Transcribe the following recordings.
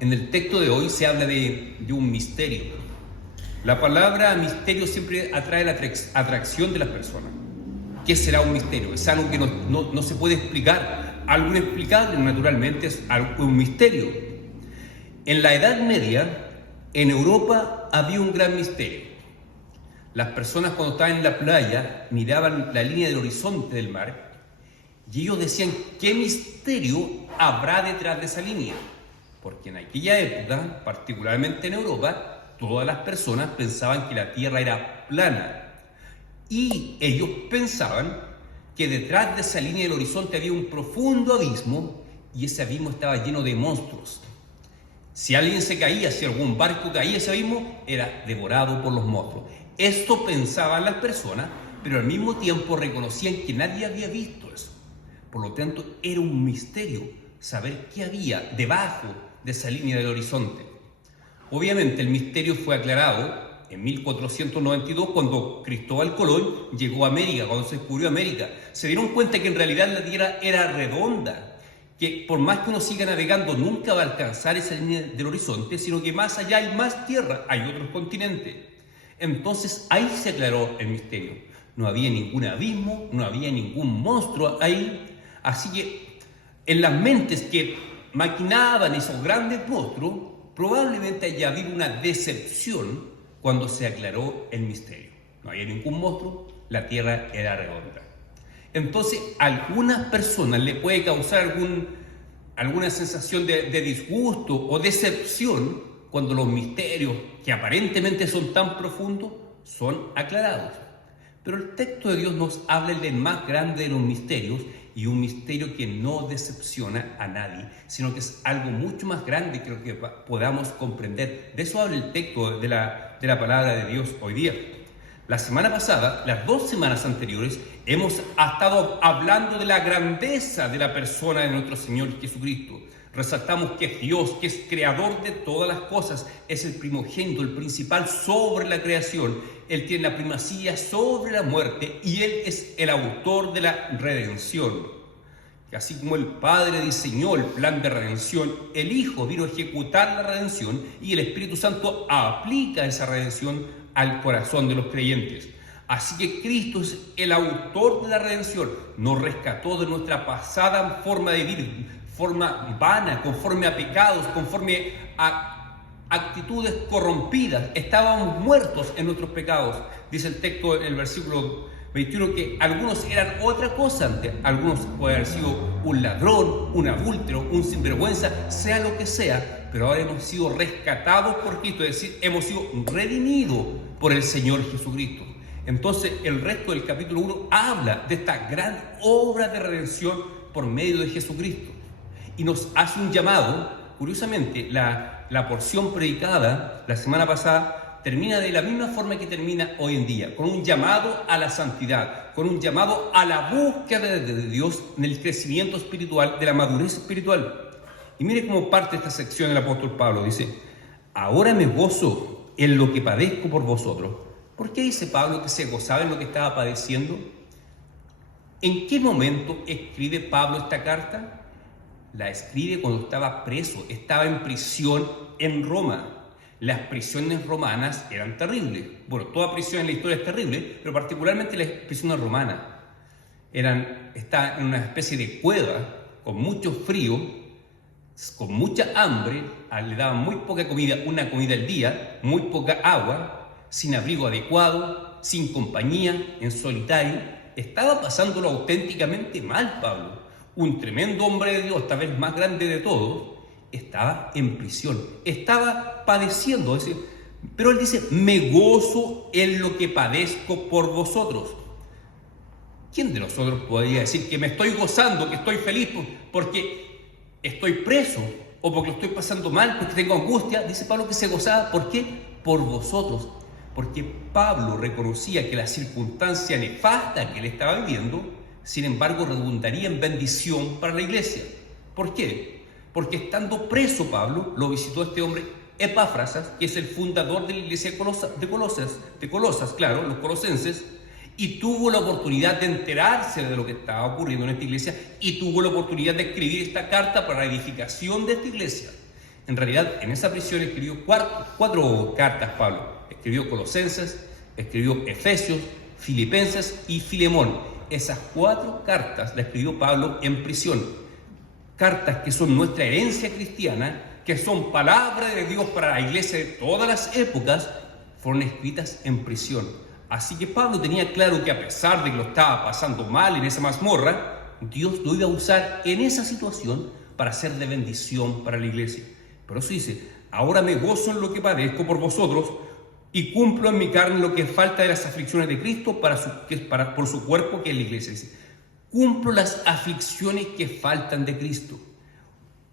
En el texto de hoy se habla de un misterio. La palabra misterio siempre atrae la atracción de las personas. ¿Qué será un misterio? Es algo que no se puede explicar. Algo inexplicable, naturalmente, es un misterio. En la Edad Media, en Europa, había un gran misterio. Las personas cuando estaban en la playa miraban la línea del horizonte del mar y ellos decían, ¿qué misterio habrá detrás de esa línea? Porque en aquella época, particularmente en Europa, todas las personas pensaban que la Tierra era plana. Y ellos pensaban que detrás de esa línea del horizonte había un profundo abismo y ese abismo estaba lleno de monstruos. Si alguien se caía, si algún barco caía ese abismo, era devorado por los monstruos. Esto pensaban las personas, pero al mismo tiempo reconocían que nadie había visto eso. Por lo tanto, era un misterio saber qué había debajo de esa línea del horizonte. Obviamente el misterio fue aclarado en 1492 cuando Cristóbal Colón llegó a América, cuando se descubrió América. Se dieron cuenta que en realidad la Tierra era redonda, que por más que uno siga navegando nunca va a alcanzar esa línea del horizonte, sino que más allá hay más tierra, hay otros continentes. Entonces ahí se aclaró el misterio. No había ningún abismo, no había ningún monstruo ahí. Así que en las mentes que maquinaban esos grandes monstruos, probablemente haya habido una decepción cuando se aclaró el misterio. No había ningún monstruo, la Tierra era redonda. Entonces, a algunas personas le puede causar alguna sensación de disgusto o decepción cuando los misterios, que aparentemente son tan profundos, son aclarados. Pero el texto de Dios nos habla del más grande de los misterios y un misterio que no decepciona a nadie, sino que es algo mucho más grande que lo que podamos comprender. De eso habla el texto de la palabra de Dios hoy día. La semana pasada, las 2 semanas anteriores, hemos estado hablando de la grandeza de la persona de nuestro Señor Jesucristo. Resaltamos que es Dios, que es creador de todas las cosas, es el primogénito, el principal sobre la creación. Él tiene la primacía sobre la muerte y Él es el autor de la redención. Que así como el Padre diseñó el plan de redención, el Hijo vino a ejecutar la redención y el Espíritu Santo aplica esa redención al corazón de los creyentes. Así que Cristo es el autor de la redención, nos rescató de nuestra pasada forma de vivir, forma vana, conforme a pecados, conforme a actitudes corrompidas. Estábamos muertos en nuestros pecados. Dice el texto en el versículo 21 que algunos eran otra cosa antes. Algunos pueden haber sido un ladrón, un adúltero, un sinvergüenza, sea lo que sea, pero ahora hemos sido rescatados por Cristo, es decir, hemos sido redimidos por el Señor Jesucristo. Entonces el resto del capítulo 1 habla de esta gran obra de redención por medio de Jesucristo. Y nos hace un llamado. Curiosamente, la porción predicada la semana pasada termina de la misma forma que termina hoy en día, con un llamado a la santidad, con un llamado a la búsqueda de Dios en el crecimiento espiritual, de la madurez espiritual. Y mire cómo parte esta sección el apóstol Pablo. Dice, ahora me gozo en lo que padezco por vosotros. ¿Por qué dice Pablo que se gozaba en lo que estaba padeciendo? ¿En qué momento escribe Pablo esta carta? La escribe cuando estaba preso, estaba en prisión en Roma. Las prisiones romanas eran terribles. Bueno, toda prisión en la historia es terrible, pero particularmente las prisiones romanas. Estaban en una especie de cueva, con mucho frío, con mucha hambre, le daban muy poca comida, una comida al día, muy poca agua, sin abrigo adecuado, sin compañía, en solitario. Estaba pasándolo auténticamente mal Pablo. Un tremendo hombre de Dios, tal vez más grande de todos, estaba en prisión, estaba padeciendo. Pero él dice, me gozo en lo que padezco por vosotros. ¿Quién de nosotros podría decir que me estoy gozando, que estoy feliz porque estoy preso o porque lo estoy pasando mal, porque tengo angustia? Dice Pablo que se gozaba. ¿Por qué? Por vosotros. Porque Pablo reconocía que la circunstancia nefasta que él estaba viviendo, sin embargo, redundaría en bendición para la iglesia. ¿Por qué? Porque estando preso Pablo, lo visitó este hombre Epáfras, que es el fundador de la iglesia de Colosas, claro, los colosenses, y tuvo la oportunidad de enterarse de lo que estaba ocurriendo en esta iglesia y tuvo la oportunidad de escribir esta carta para la edificación de esta iglesia. En realidad, en esa prisión escribió cuatro cartas Pablo. Escribió Colosenses, escribió Efesios, Filipenses y Filemón. Esas 4 cartas las escribió Pablo en prisión. Cartas que son nuestra herencia cristiana, que son palabra de Dios para la iglesia de todas las épocas, fueron escritas en prisión. Así que Pablo tenía claro que a pesar de que lo estaba pasando mal en esa mazmorra, Dios lo iba a usar en esa situación para ser de bendición para la iglesia. Por eso dice, ahora me gozo en lo que padezco por vosotros y cumplo en mi carne lo que falta de las aflicciones de Cristo por su cuerpo, que es la iglesia. Dice, cumplo las aflicciones que faltan de Cristo.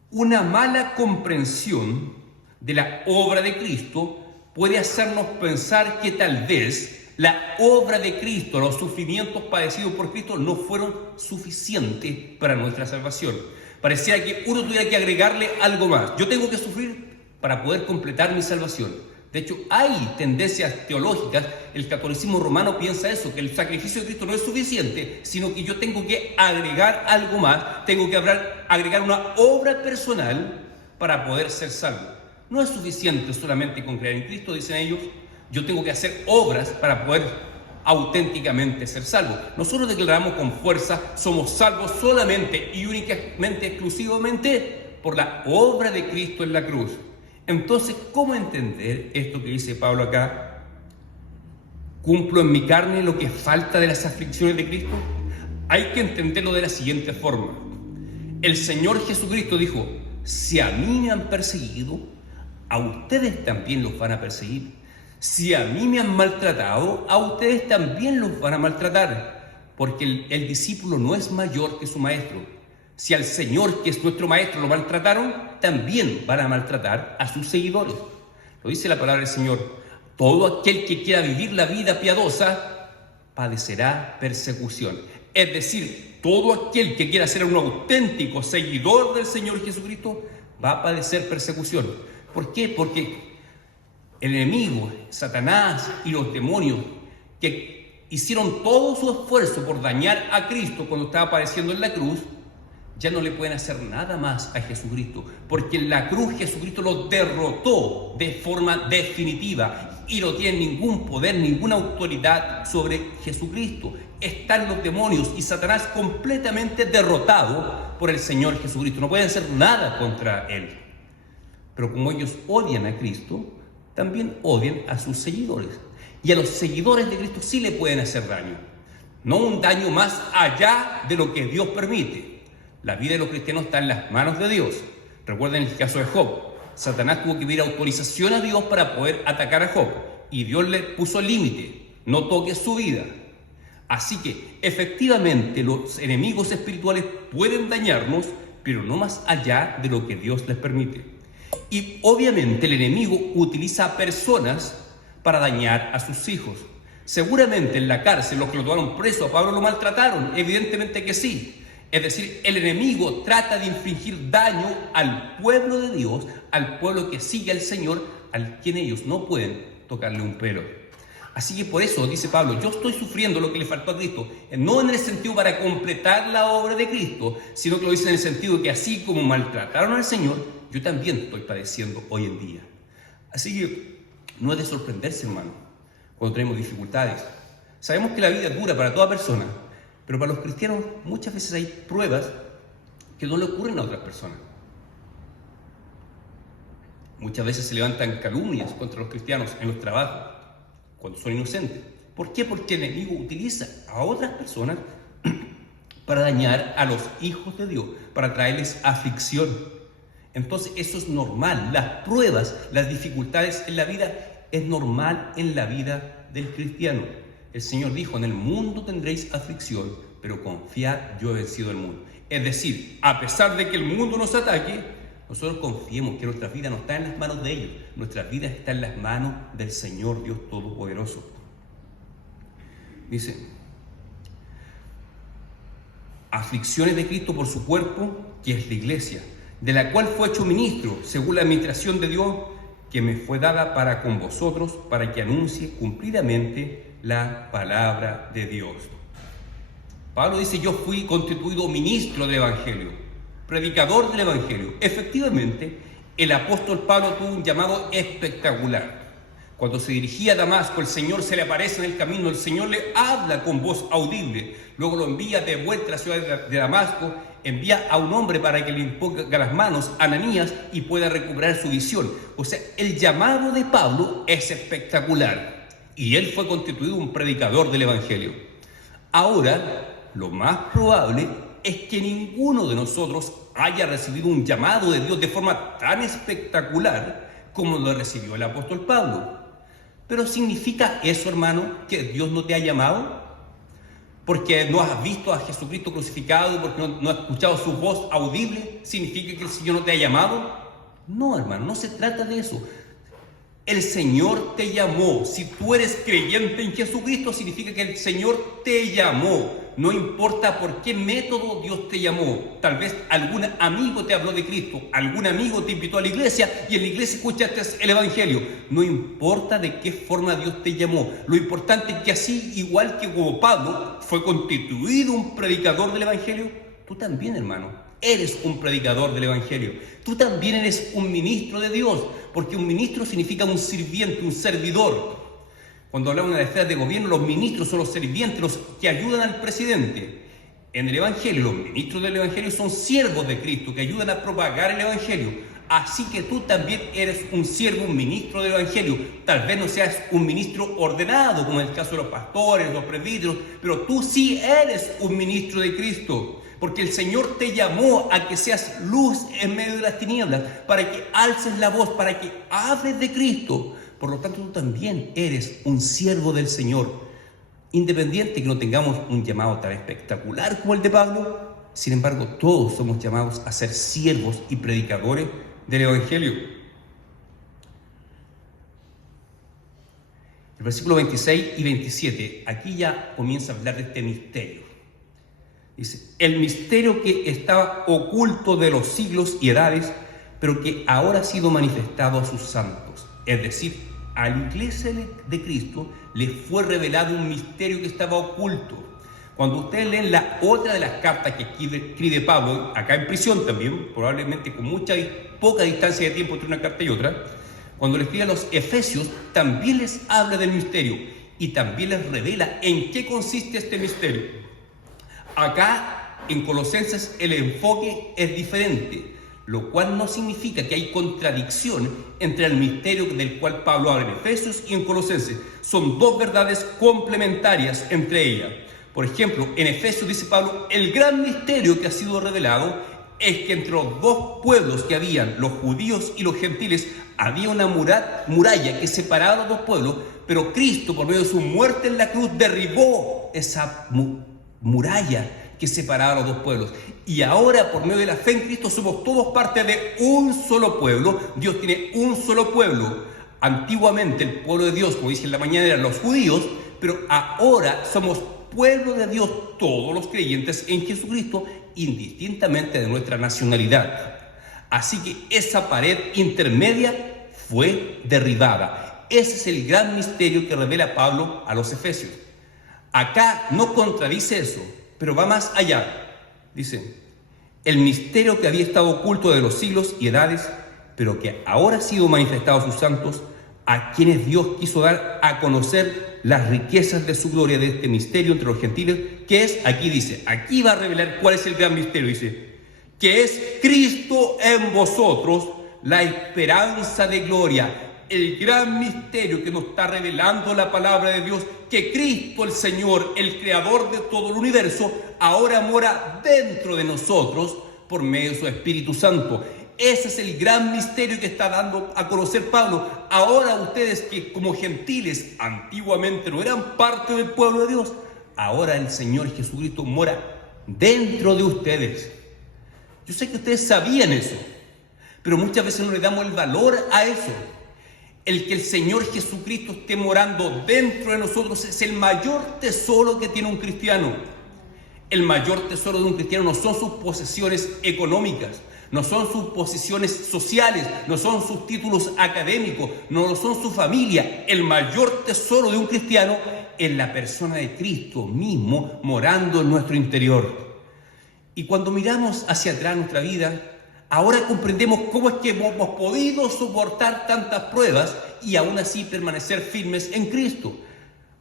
Una mala comprensión de la obra de Cristo puede hacernos pensar que tal vez la obra de Cristo, los sufrimientos padecidos por Cristo no fueron suficientes para nuestra salvación. Parecía que uno tuviera que agregarle algo más. Yo tengo que sufrir para poder completar mi salvación. De hecho, hay tendencias teológicas, el catolicismo romano piensa eso, que el sacrificio de Cristo no es suficiente, sino que yo tengo que agregar algo más, tengo que agregar una obra personal para poder ser salvo. No es suficiente solamente con creer en Cristo, dicen ellos, yo tengo que hacer obras para poder auténticamente ser salvo. Nosotros declaramos con fuerza, somos salvos solamente y únicamente, exclusivamente por la obra de Cristo en la cruz. Entonces, ¿cómo entender esto que dice Pablo acá? ¿Cumplo en mi carne lo que falta de las aflicciones de Cristo? Hay que entenderlo de la siguiente forma. El Señor Jesucristo dijo, si a mí me han perseguido, a ustedes también los van a perseguir. Si a mí me han maltratado, a ustedes también los van a maltratar. Porque el discípulo no es mayor que su maestro. Si al Señor, que es nuestro maestro, lo maltrataron, también van a maltratar a sus seguidores. Lo dice la palabra del Señor. Todo aquel que quiera vivir la vida piadosa padecerá persecución. Es decir, todo aquel que quiera ser un auténtico seguidor del Señor Jesucristo va a padecer persecución. ¿Por qué? Porque el enemigo, Satanás y los demonios que hicieron todo su esfuerzo por dañar a Cristo cuando estaba padeciendo en la cruz, ya no le pueden hacer nada más a Jesucristo, porque en la cruz Jesucristo lo derrotó de forma definitiva y no tiene ningún poder, ninguna autoridad sobre Jesucristo. Están los demonios y Satanás completamente derrotado por el Señor Jesucristo. No pueden hacer nada contra él. Pero como ellos odian a Cristo, también odian a sus seguidores. Y a los seguidores de Cristo sí le pueden hacer daño. No un daño más allá de lo que Dios permite. La vida de los cristianos está en las manos de Dios. Recuerden el caso de Job. Satanás tuvo que pedir autorización a Dios para poder atacar a Job. Y Dios le puso el límite. No toques su vida. Así que, efectivamente, los enemigos espirituales pueden dañarnos, pero no más allá de lo que Dios les permite. Y obviamente el enemigo utiliza a personas para dañar a sus hijos. Seguramente en la cárcel los que lo tomaron preso a Pablo lo maltrataron. Evidentemente que sí. Es decir, el enemigo trata de infligir daño al pueblo de Dios, al pueblo que sigue al Señor, al quien ellos no pueden tocarle un pelo. Así que por eso, dice Pablo, yo estoy sufriendo lo que le faltó a Cristo, no en el sentido para completar la obra de Cristo, sino que lo dice en el sentido de que así como maltrataron al Señor, yo también estoy padeciendo hoy en día. Así que no es de sorprenderse, hermano, cuando tenemos dificultades. Sabemos que la vida es dura para toda persona, pero para los cristianos muchas veces hay pruebas que no le ocurren a otras personas. Muchas veces se levantan calumnias contra los cristianos en los trabajos, cuando son inocentes. ¿Por qué? Porque el enemigo utiliza a otras personas para dañar a los hijos de Dios, para traerles aflicción. Entonces eso es normal. Las pruebas, las dificultades en la vida, es normal en la vida del cristiano. El Señor dijo, en el mundo tendréis aflicción, pero confiad, yo he vencido el mundo. Es decir, a pesar de que el mundo nos ataque, nosotros confiemos que nuestra vida no está en las manos de ellos, nuestra vida está en las manos del Señor Dios Todopoderoso. Dice, aflicciones de Cristo por su cuerpo, que es la iglesia, de la cual fue hecho ministro, según la administración de Dios, que me fue dada para con vosotros, para que anuncie cumplidamente la palabra de Dios. Pablo dice, yo fui constituido ministro del Evangelio, predicador del Evangelio. Efectivamente, el apóstol Pablo tuvo un llamado espectacular. Cuando se dirigía a Damasco, el Señor se le aparece en el camino, el Señor le habla con voz audible, luego lo envía de vuelta a la ciudad de Damasco, envía a un hombre para que le imponga las manos a Ananías y pueda recuperar su visión. O sea, el llamado de Pablo es espectacular y él fue constituido un predicador del Evangelio. Ahora, lo más probable es que ninguno de nosotros haya recibido un llamado de Dios de forma tan espectacular como lo recibió el apóstol Pablo. Pero ¿significa eso, hermano, que Dios no te ha llamado? Porque no has visto a Jesucristo crucificado, porque no has escuchado su voz audible, ¿significa que el Señor no te ha llamado? No, hermano, no se trata de eso. El Señor te llamó. Si tú eres creyente en Jesucristo, significa que el Señor te llamó. No importa por qué método Dios te llamó. Tal vez algún amigo te habló de Cristo, algún amigo te invitó a la iglesia y en la iglesia escuchaste el Evangelio. No importa de qué forma Dios te llamó. Lo importante es que así, igual que como Pablo fue constituido un predicador del Evangelio, tú también, hermano, eres un predicador del Evangelio. Tú también eres un ministro de Dios, porque un ministro significa un sirviente, un servidor. Cuando hablamos de la esfera de gobierno, los ministros son los sirvientes, los que ayudan al presidente. En el Evangelio, los ministros del Evangelio son siervos de Cristo, que ayudan a propagar el Evangelio. Así que tú también eres un siervo, un ministro del Evangelio. Tal vez no seas un ministro ordenado, como en el caso de los pastores, los presbíteros, pero tú sí eres un ministro de Cristo. Porque el Señor te llamó a que seas luz en medio de las tinieblas, para que alces la voz, para que hables de Cristo. Por lo tanto, tú también eres un siervo del Señor. Independiente que no tengamos un llamado tan espectacular como el de Pablo, sin embargo, todos somos llamados a ser siervos y predicadores del Evangelio. El versículo 26 y 27, aquí ya comienza a hablar de este misterio. Dice, el misterio que estaba oculto de los siglos y edades, pero que ahora ha sido manifestado a sus santos. Es decir, a la iglesia de Cristo le fue revelado un misterio que estaba oculto. Cuando ustedes leen la otra de las cartas que escribe Pablo, acá en prisión también, probablemente con poca distancia de tiempo entre una carta y otra, cuando le escribe a los Efesios, también les habla del misterio y también les revela en qué consiste este misterio. Acá, en Colosenses, el enfoque es diferente, lo cual no significa que hay contradicción entre el misterio del cual Pablo habla en Efesios y en Colosenses. Son dos verdades complementarias entre ellas. Por ejemplo, en Efesios dice Pablo, el gran misterio que ha sido revelado es que entre los dos pueblos que habían, los judíos y los gentiles, había una muralla que separaba a los dos pueblos, pero Cristo, por medio de su muerte en la cruz, derribó esa muralla que separaba a los dos pueblos. Y ahora, por medio de la fe en Cristo, somos todos parte de un solo pueblo. Dios tiene un solo pueblo. Antiguamente el pueblo de Dios, como dice en la mañana, eran los judíos, pero ahora somos pueblo de Dios, todos los creyentes en Jesucristo, indistintamente de nuestra nacionalidad. Así que esa pared intermedia fue derribada. Ese es el gran misterio que revela Pablo a los Efesios. Acá no contradice eso, pero va más allá. Dice, el misterio que había estado oculto de los siglos y edades, pero que ahora ha sido manifestado a sus santos, a quienes Dios quiso dar a conocer las riquezas de su gloria de este misterio entre los gentiles, que es, aquí dice, aquí va a revelar cuál es el gran misterio, dice, que es Cristo en vosotros, la esperanza de gloria. El gran misterio que nos está revelando la palabra de Dios, que Cristo el Señor, el creador de todo el universo, ahora mora dentro de nosotros por medio de su Espíritu Santo. Ese es el gran misterio que está dando a conocer Pablo. Ahora ustedes que como gentiles antiguamente no eran parte del pueblo de Dios, ahora el Señor Jesucristo mora dentro de ustedes. Yo sé que ustedes sabían eso, pero muchas veces no le damos el valor a eso. El que el Señor Jesucristo esté morando dentro de nosotros es el mayor tesoro que tiene un cristiano. El mayor tesoro de un cristiano no son sus posesiones económicas, no son sus posiciones sociales, no son sus títulos académicos, no son su familia. El mayor tesoro de un cristiano es la persona de Cristo mismo morando en nuestro interior. Y cuando miramos hacia atrás nuestra vida, Ahora comprendemos cómo es que hemos podido soportar tantas pruebas y aún así permanecer firmes en Cristo.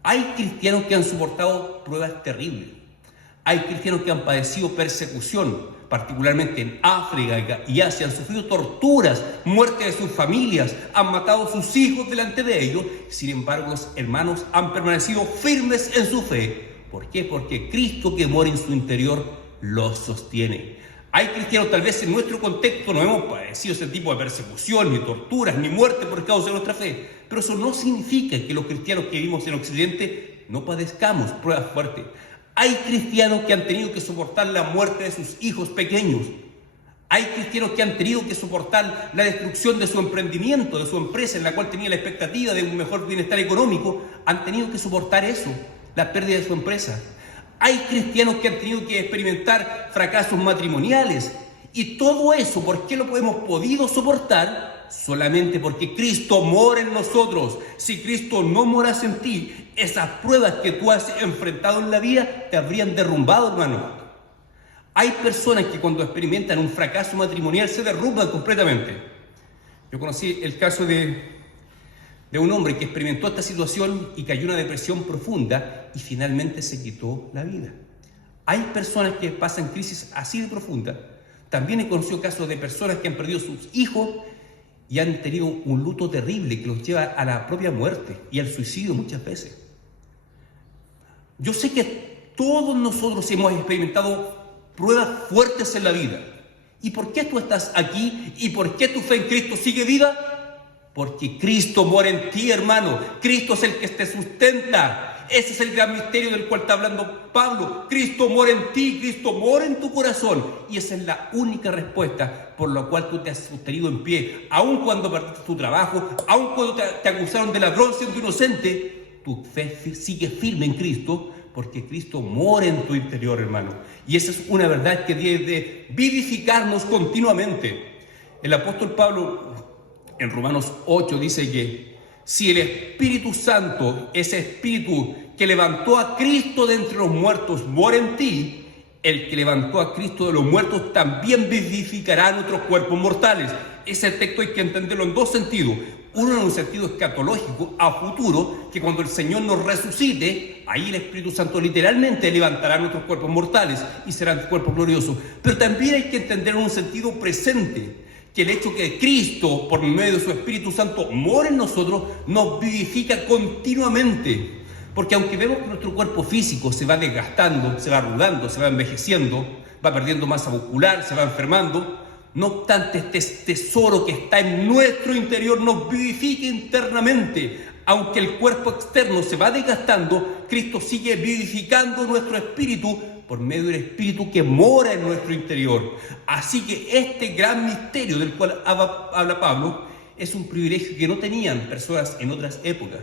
Hay cristianos que han soportado pruebas terribles. Hay cristianos que han padecido persecución, particularmente en África y Asia, han sufrido torturas, muerte de sus familias, han matado a sus hijos delante de ellos. Sin embargo, los hermanos han permanecido firmes en su fe. ¿Por qué? Porque Cristo que mora en su interior los sostiene. Hay cristianos, tal vez en nuestro contexto no hemos padecido ese tipo de persecución, ni torturas, ni muerte por causa de nuestra fe, pero eso no significa que los cristianos que vivimos en Occidente no padezcamos pruebas fuertes. Hay cristianos que han tenido que soportar la muerte de sus hijos pequeños. Hay cristianos que han tenido que soportar la destrucción de su emprendimiento, de su empresa, en la cual tenía la expectativa de un mejor bienestar económico. Han tenido que soportar eso, la pérdida de su empresa. Hay cristianos que han tenido que experimentar fracasos matrimoniales. Y todo eso, ¿por qué lo hemos podido soportar? Solamente porque Cristo mora en nosotros. Si Cristo no morase en ti, esas pruebas que tú has enfrentado en la vida te habrían derrumbado, hermano. Hay personas que cuando experimentan un fracaso matrimonial se derrumban completamente. Yo conocí el caso de un hombre que experimentó esta situación y cayó en una depresión profunda y finalmente se quitó la vida. Hay personas que pasan crisis así de profunda. También he conocido casos de personas que han perdido sus hijos y han tenido un luto terrible que los lleva a la propia muerte y al suicidio muchas veces. Yo sé que todos nosotros hemos experimentado pruebas fuertes en la vida. ¿Y por qué tú estás aquí? ¿Y por qué tu fe en Cristo sigue viva? Porque Cristo mora en ti, hermano. Cristo es el que te sustenta. Ese es el gran misterio del cual está hablando Pablo. Cristo mora en ti, Cristo mora en tu corazón. Y esa es la única respuesta por la cual tú te has sostenido en pie. Aun cuando perdiste tu trabajo, aun cuando te acusaron de ladrón siendo inocente, tu fe sigue firme en Cristo, porque Cristo mora en tu interior, hermano. Y esa es una verdad que debe de vivificarnos continuamente. El apóstol Pablo en Romanos 8 dice que si el Espíritu Santo, ese Espíritu que levantó a Cristo de entre los muertos, mora en ti, el que levantó a Cristo de los muertos también vivificará nuestros cuerpos mortales. Ese texto hay que entenderlo en dos sentidos. Uno en un sentido escatológico, a futuro, que cuando el Señor nos resucite, ahí el Espíritu Santo literalmente levantará nuestros cuerpos mortales y serán cuerpos gloriosos. Pero también hay que entender en un sentido presente, que el hecho que Cristo, por medio de su Espíritu Santo, mora en nosotros, nos vivifica continuamente. Porque aunque vemos que nuestro cuerpo físico se va desgastando, se va arrugando, se va envejeciendo, va perdiendo masa muscular, se va enfermando, no obstante, este tesoro que está en nuestro interior nos vivifica internamente. Aunque el cuerpo externo se va desgastando, Cristo sigue vivificando nuestro espíritu por medio del Espíritu que mora en nuestro interior. Así que este gran misterio del cual habla Pablo es un privilegio que no tenían personas en otras épocas.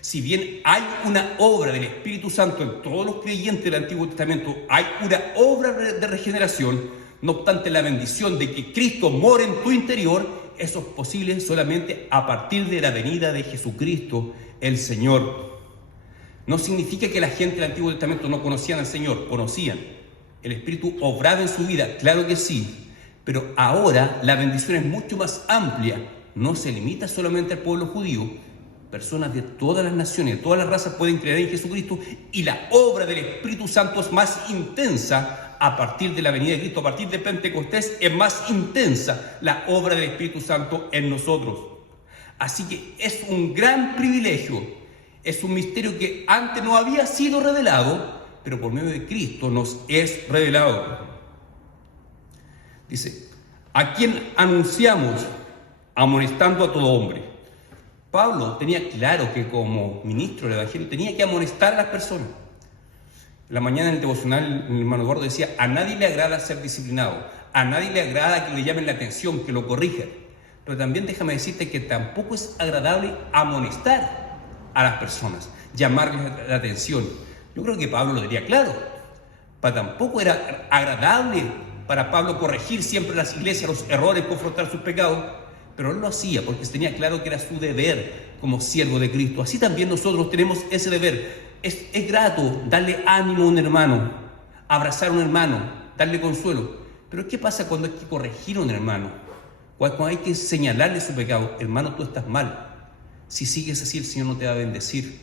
Si bien hay una obra del Espíritu Santo en todos los creyentes del Antiguo Testamento, hay una obra de regeneración, no obstante la bendición de que Cristo mora en tu interior, eso es posible solamente a partir de la venida de Jesucristo el Señor. No significa que la gente del Antiguo Testamento no conocían al Señor, conocían. El Espíritu obraba en su vida, claro que sí, pero ahora la bendición es mucho más amplia, no se limita solamente al pueblo judío. Personas de todas las naciones, de todas las razas pueden creer en Jesucristo y la obra del Espíritu Santo es más intensa a partir de la venida de Cristo, a partir de Pentecostés es más intensa la obra del Espíritu Santo en nosotros. Así que es un gran privilegio, es un misterio que antes no había sido revelado, pero por medio de Cristo nos es revelado. Dice, ¿a quién anunciamos? Amonestando a todo hombre. Pablo tenía claro que como ministro del Evangelio tenía que amonestar a las personas. La mañana en el devocional, el hermano Eduardo decía, a nadie le agrada ser disciplinado, a nadie le agrada que le llamen la atención, que lo corrijan. Pero también déjame decirte que tampoco es agradable amonestar a las personas, llamarles la atención. Yo creo que Pablo lo diría claro. Tampoco era agradable para Pablo corregir siempre a las iglesias los errores, confrontar sus pecados. Pero él lo hacía porque tenía claro que era su deber como siervo de Cristo. Así también nosotros tenemos ese deber. Es grato darle ánimo a un hermano, abrazar a un hermano, darle consuelo. Pero ¿qué pasa cuando hay que corregir a un hermano? Cuando hay que señalarle su pecado. Hermano, tú estás mal. Si sigues así, el Señor no te va a bendecir.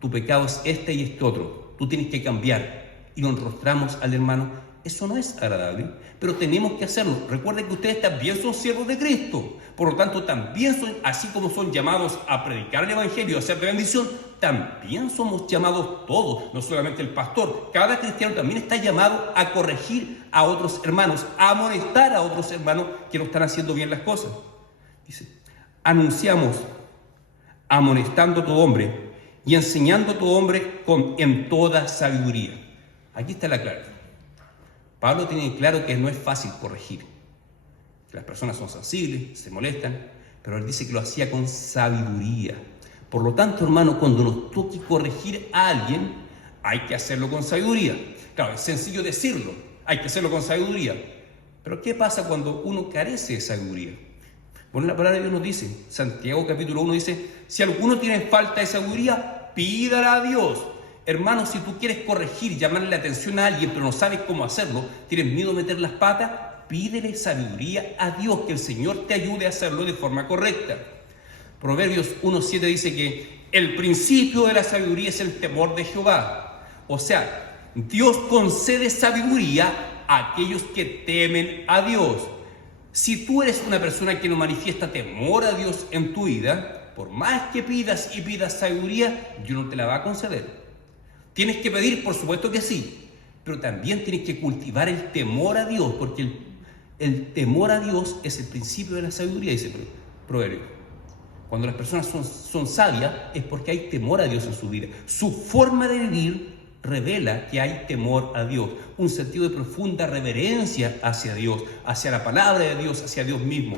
Tu pecado es este y este otro. Tú tienes que cambiar. Y lo enrostramos al hermano. Eso no es agradable, pero tenemos que hacerlo. Recuerden que ustedes también son siervos de Cristo. Por lo tanto, también son, así como son llamados a predicar el Evangelio, a hacer de bendición, también somos llamados todos, no solamente el pastor. Cada cristiano también está llamado a corregir a otros hermanos, a amonestar a otros hermanos que no están haciendo bien las cosas. Dice, anunciamos, amonestando a todo hombre y enseñando a todo hombre en toda sabiduría. Aquí está la clave. Pablo tiene claro que no es fácil corregir. Las personas son sensibles, se molestan, pero él dice que lo hacía con sabiduría. Por lo tanto, hermano, cuando nos toque corregir a alguien, hay que hacerlo con sabiduría. Claro, es sencillo decirlo, hay que hacerlo con sabiduría. Pero ¿qué pasa cuando uno carece de sabiduría? Bueno, la palabra de Dios nos dice, Santiago capítulo 1 dice, si alguno tiene falta de sabiduría, pídala a Dios. Hermano, si tú quieres corregir, llamarle la atención a alguien, pero no sabes cómo hacerlo, tienes miedo de meter las patas, pídele sabiduría a Dios, que el Señor te ayude a hacerlo de forma correcta. Proverbios 1:7 dice que el principio de la sabiduría es el temor de Jehová. O sea, Dios concede sabiduría a aquellos que temen a Dios. Si tú eres una persona que no manifiesta temor a Dios en tu vida, por más que pidas y pidas sabiduría, Dios no te la va a conceder. Tienes que pedir, por supuesto que sí, pero también tienes que cultivar el temor a Dios, porque el temor a Dios es el principio de la sabiduría, dice Proverbio. Cuando las personas son sabias es porque hay temor a Dios en su vida. Su forma de vivir revela que hay temor a Dios, un sentido de profunda reverencia hacia Dios, hacia la palabra de Dios, hacia Dios mismo.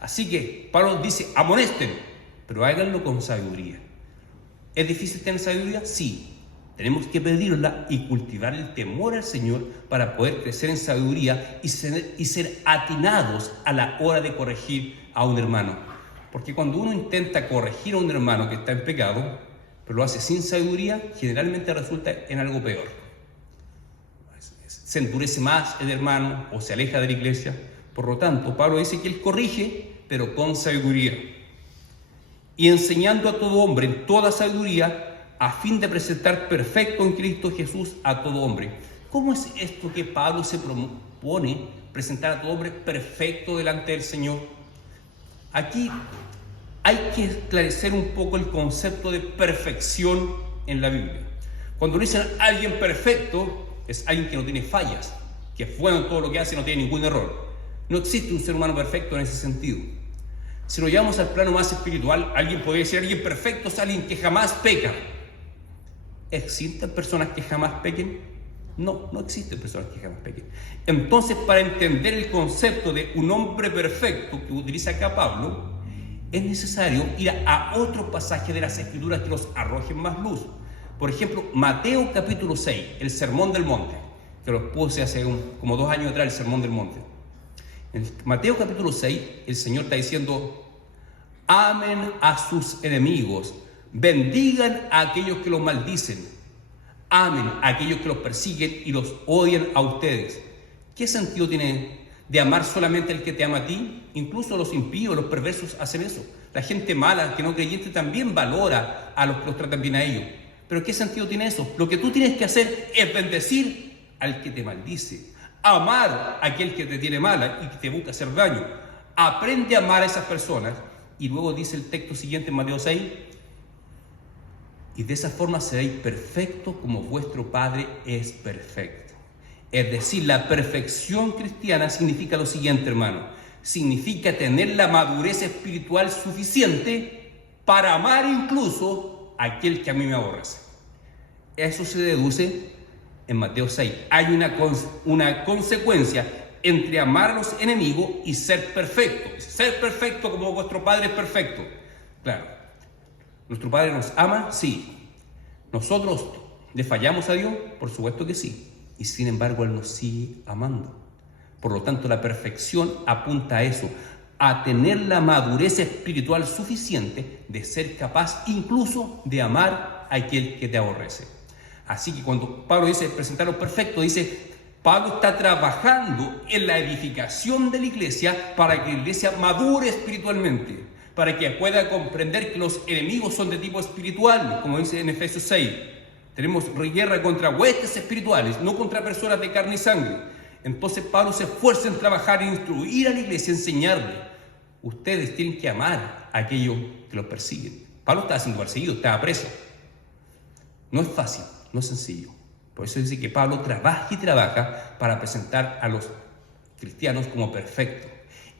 Así que Pablo dice, amonesten, pero háganlo con sabiduría. ¿Es difícil tener sabiduría? Sí. Tenemos que pedirla y cultivar el temor al Señor para poder crecer en sabiduría y ser atinados a la hora de corregir a un hermano. Porque cuando uno intenta corregir a un hermano que está en pecado, pero lo hace sin sabiduría, generalmente resulta en algo peor. Se endurece más el hermano o se aleja de la iglesia. Por lo tanto, Pablo dice que él corrige, pero con sabiduría. Y enseñando a todo hombre en toda sabiduría, a fin de presentar perfecto en Cristo Jesús a todo hombre. ¿Cómo es esto que Pablo se propone, presentar a todo hombre perfecto delante del Señor? Aquí hay que esclarecer un poco el concepto de perfección en la Biblia. Cuando dicen alguien perfecto, es alguien que no tiene fallas, que es bueno en todo lo que hace y no tiene ningún error. No existe un ser humano perfecto en ese sentido. Si lo llevamos al plano más espiritual, alguien podría decir alguien perfecto es alguien que jamás peca. ¿Existen personas que jamás pequen? No, no existen personas que jamás pequen. Entonces, para entender el concepto de un hombre perfecto que utiliza acá Pablo, es necesario ir a otro pasaje de las Escrituras que nos arrojen más luz. Por ejemplo, Mateo capítulo 6, el Sermón del Monte, que lo puse hace como 2 años atrás, el Sermón del Monte. En Mateo capítulo 6, el Señor está diciendo, amen a sus enemigos, bendigan a aquellos que los maldicen, amen a aquellos que los persiguen y los odian a ustedes. ¿Qué sentido tiene de amar solamente al que te ama a ti? Incluso los impíos, los perversos hacen eso. La gente mala, que no creyente, también valora a los que los tratan bien a ellos. ¿Pero qué sentido tiene eso? Lo que tú tienes que hacer es bendecir al que te maldice, amar a aquel que te tiene mala y que te busca hacer daño. Aprende a amar a esas personas. Y luego dice el texto siguiente en Mateo 6, y de esa forma seréis perfectos como vuestro Padre es perfecto. Es decir, la perfección cristiana significa lo siguiente, hermano. Significa tener la madurez espiritual suficiente para amar incluso a aquel que a mí me aborrece. Eso se deduce en Mateo 6. Hay una consecuencia entre amar a los enemigos y ser perfecto. Ser perfecto como vuestro Padre es perfecto. Claro. ¿Nuestro Padre nos ama? Sí. ¿Nosotros le fallamos a Dios? Por supuesto que sí. Y sin embargo, Él nos sigue amando. Por lo tanto, la perfección apunta a eso, a tener la madurez espiritual suficiente de ser capaz incluso de amar a aquel que te aborrece. Así que cuando Pablo dice presentarlo perfecto, dice Pablo está trabajando en la edificación de la iglesia para que la iglesia madure espiritualmente, para que pueda comprender que los enemigos son de tipo espiritual, como dice en Efesios 6. Tenemos guerra contra huestes espirituales, no contra personas de carne y sangre. Entonces Pablo se esfuerza en trabajar, en instruir a la iglesia, enseñarle. Ustedes tienen que amar a aquellos que los persiguen. Pablo estaba siendo perseguido, estaba preso. No es fácil, no es sencillo. Por eso dice que Pablo trabaja y trabaja para presentar a los cristianos como perfectos.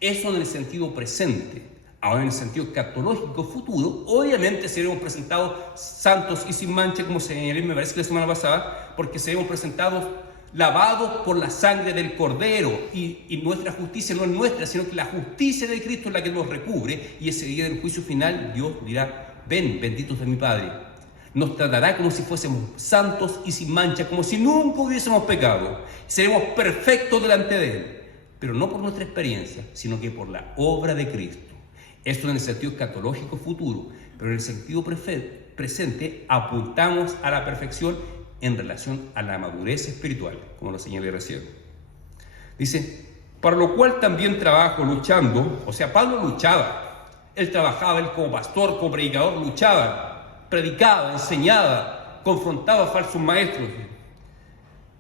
Eso en el sentido presente. Ahora, en el sentido escatológico futuro, obviamente seremos presentados santos y sin mancha, como señalé, me parece que la semana pasada, porque seremos presentados lavados por la sangre del Cordero, y nuestra justicia no es nuestra, sino que la justicia de Cristo es la que nos recubre, y ese día del juicio final Dios dirá: ven, benditos de mi Padre. Nos tratará como si fuésemos santos y sin mancha, como si nunca hubiésemos pecado. Seremos perfectos delante de Él, pero no por nuestra experiencia, sino que por la obra de Cristo. Esto en el sentido escatológico futuro, pero en el sentido presente apuntamos a la perfección en relación a la madurez espiritual, como lo señalé recién. Dice, para lo cual también trabajo luchando. O sea, Pablo luchaba, él trabajaba, él como pastor, como predicador luchaba, predicaba, enseñaba, confrontaba a falsos maestros.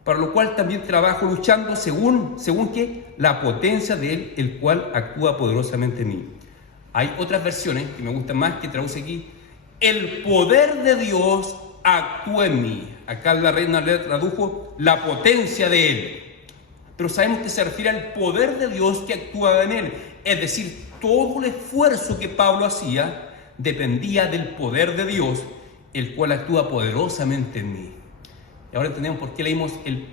Para lo cual también trabajo luchando según que la potencia de él, el cual actúa poderosamente en mí. Hay otras versiones que me gustan más, que traduce aquí: el poder de Dios actúa en mí. Acá la Reina Valera tradujo la potencia de Él. Pero sabemos que se refiere al poder de Dios que actúa en Él. Es decir, todo el esfuerzo que Pablo hacía dependía del poder de Dios, el cual actúa poderosamente en mí. Y ahora entendemos por qué leímos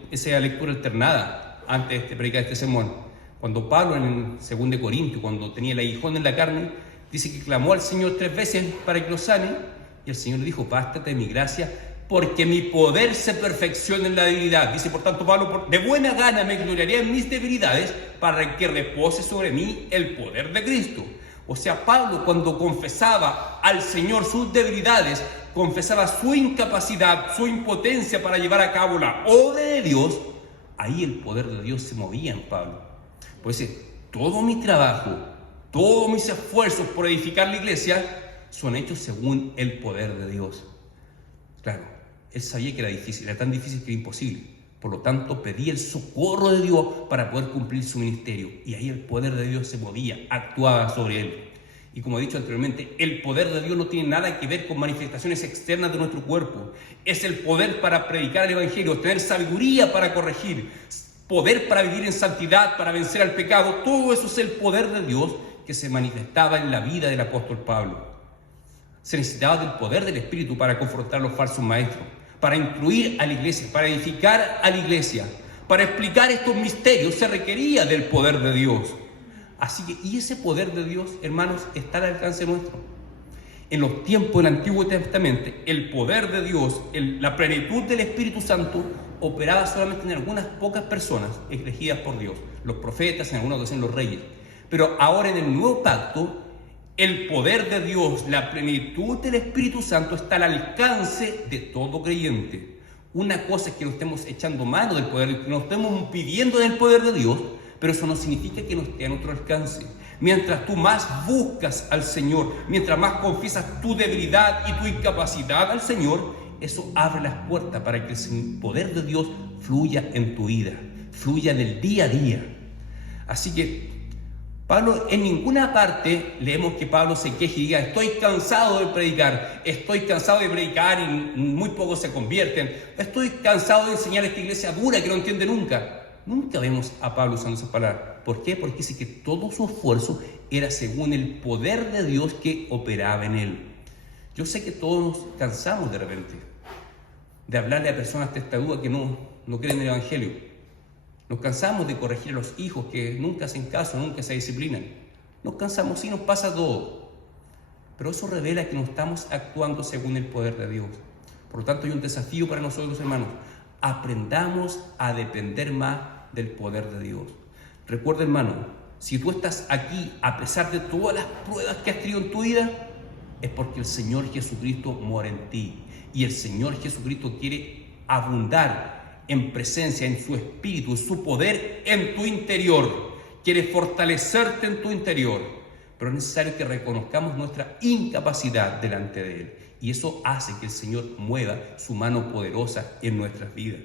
esa lectura alternada antes de predicar este sermón. Cuando Pablo en 2 Corintios, cuando tenía el aguijón en la carne, dice que clamó al Señor 3 veces para que lo sane, y el Señor le dijo: bástate de mi gracia, porque mi poder se perfecciona en la debilidad. Dice, por tanto, Pablo, de buena gana me gloriaré en mis debilidades, para que repose sobre mí el poder de Cristo. O sea, Pablo, cuando confesaba al Señor sus debilidades, confesaba su incapacidad, su impotencia para llevar a cabo la obra de Dios, ahí el poder de Dios se movía en Pablo. Pues todo mi trabajo, todos mis esfuerzos por edificar la iglesia son hechos según el poder de Dios. Claro, él sabía que era difícil, era tan difícil que era imposible. Por lo tanto, pedía el socorro de Dios para poder cumplir su ministerio. Y ahí el poder de Dios se movía, actuaba sobre él. Y como he dicho anteriormente, el poder de Dios no tiene nada que ver con manifestaciones externas de nuestro cuerpo. Es el poder para predicar el Evangelio, tener sabiduría para corregir, poder para vivir en santidad, para vencer al pecado. Todo eso es el poder de Dios que se manifestaba en la vida del apóstol Pablo. Se necesitaba del poder del Espíritu para confrontar a los falsos maestros, para instruir a la iglesia, para edificar a la iglesia, para explicar estos misterios. Se requería del poder de Dios. Así que, y ese poder de Dios, hermanos, está al alcance nuestro. En los tiempos del Antiguo Testamento, el poder de Dios, la plenitud del Espíritu Santo, operaba solamente en algunas pocas personas elegidas por Dios, los profetas, en alguna ocasión los reyes. Pero ahora en el nuevo pacto, el poder de Dios, la plenitud del Espíritu Santo está al alcance de todo creyente. Una cosa es que nos estemos echando mano del poder, que nos estemos pidiendo del poder de Dios, pero eso no significa que no esté a nuestro alcance. Mientras tú más buscas al Señor, mientras más confiesas tu debilidad y tu incapacidad al Señor, eso abre las puertas para que el poder de Dios fluya en tu vida, fluya en el día a día. Así que Pablo, en ninguna parte leemos que Pablo se queje y diga: estoy cansado de predicar y muy pocos se convierten, estoy cansado de enseñar a esta iglesia dura que no entiende nunca. Nunca vemos a Pablo usando esas palabras. ¿Por qué? Porque dice que todo su esfuerzo era según el poder de Dios que operaba en él. Yo sé que todos nos cansamos de repente de hablarle a personas testarudas que no creen en el Evangelio. Nos cansamos de corregir a los hijos que nunca hacen caso, nunca se disciplinan. Nos cansamos, sí, nos pasa todo. Pero eso revela que no estamos actuando según el poder de Dios. Por lo tanto, hay un desafío para nosotros, hermanos. Aprendamos a depender más del poder de Dios. Recuerda, hermano, si tú estás aquí a pesar de todas las pruebas que has tenido en tu vida, es porque el Señor Jesucristo mora en ti. Y el Señor Jesucristo quiere abundar en presencia, en su espíritu, en su poder en tu interior. Quiere fortalecerte en tu interior, pero es necesario que reconozcamos nuestra incapacidad delante de Él. Y eso hace que el Señor mueva su mano poderosa en nuestras vidas.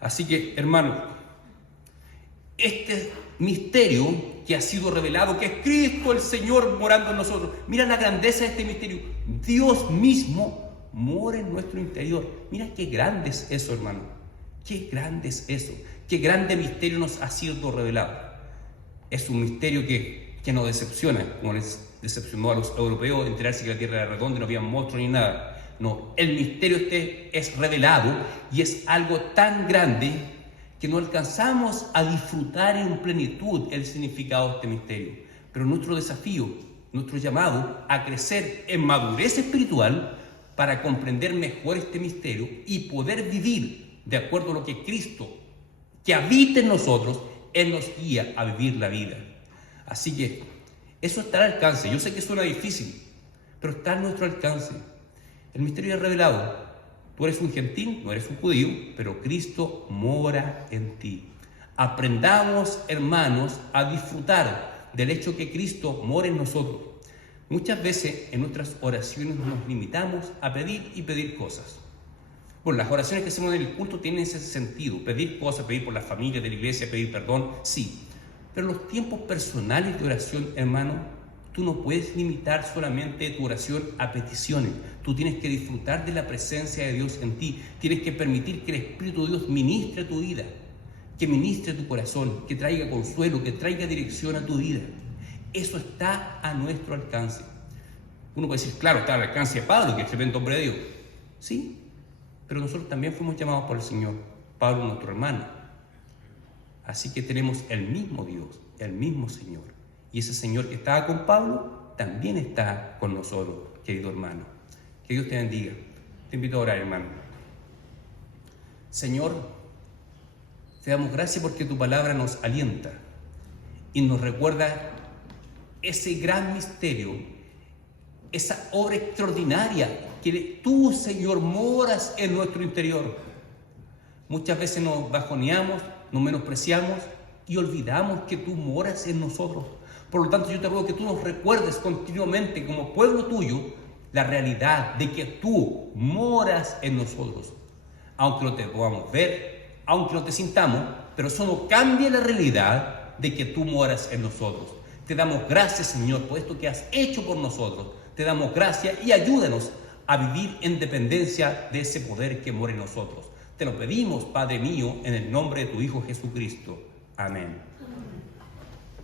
Así que, hermanos, este misterio que ha sido revelado, que es Cristo el Señor morando en nosotros. Mira la grandeza de este misterio. Dios mismo mora en nuestro interior. Mira qué grande es eso, hermano. Qué grande es eso. Qué grande misterio nos ha sido revelado. Es un misterio que nos decepciona, como les decepcionó a los europeos enterarse que la Tierra era redonda y no había monstruos ni nada. No, el misterio es revelado y es algo tan grande que no alcanzamos a disfrutar en plenitud el significado de este misterio. Pero nuestro desafío, nuestro llamado a crecer en madurez espiritual para comprender mejor este misterio y poder vivir de acuerdo a lo que Cristo, que habita en nosotros, Él nos guía a vivir la vida. Así que eso está al alcance. Yo sé que suena difícil, pero está a nuestro alcance. El misterio es revelado. Tú eres un gentil, no eres un judío, pero Cristo mora en ti. Aprendamos, hermanos, a disfrutar del hecho que Cristo mora en nosotros. Muchas veces en nuestras oraciones nos limitamos a pedir y pedir cosas. Bueno, las oraciones que hacemos en el culto tienen ese sentido. Pedir cosas, pedir por la familia de la iglesia, pedir perdón, sí. Pero los tiempos personales de oración, hermano, tú no puedes limitar solamente tu oración a peticiones. Tú tienes que disfrutar de la presencia de Dios en ti. Tienes que permitir que el Espíritu de Dios ministre tu vida, que ministre tu corazón, que traiga consuelo, que traiga dirección a tu vida. Eso está a nuestro alcance. Uno puede decir, claro, está al alcance de Pablo, que es tremendo hombre de Dios. Sí, pero nosotros también fuimos llamados por el Señor. Pablo, nuestro hermano. Así que tenemos el mismo Dios, el mismo Señor. Y ese Señor que estaba con Pablo, también está con nosotros, querido hermano. Que Dios te bendiga. Te invito a orar, hermano. Señor, te damos gracias porque tu palabra nos alienta y nos recuerda ese gran misterio, esa obra extraordinaria que tú, Señor, moras en nuestro interior. Muchas veces nos bajoneamos, nos menospreciamos y olvidamos que tú moras en nosotros. Por lo tanto, yo te ruego que tú nos recuerdes continuamente como pueblo tuyo la realidad de que tú moras en nosotros. Aunque no te podamos ver, aunque no te sintamos, pero eso no cambia la realidad de que tú moras en nosotros. Te damos gracias, Señor, por esto que has hecho por nosotros. Te damos gracias y ayúdanos a vivir en dependencia de ese poder que mora en nosotros. Te lo pedimos, Padre mío, en el nombre de tu Hijo Jesucristo. Amén.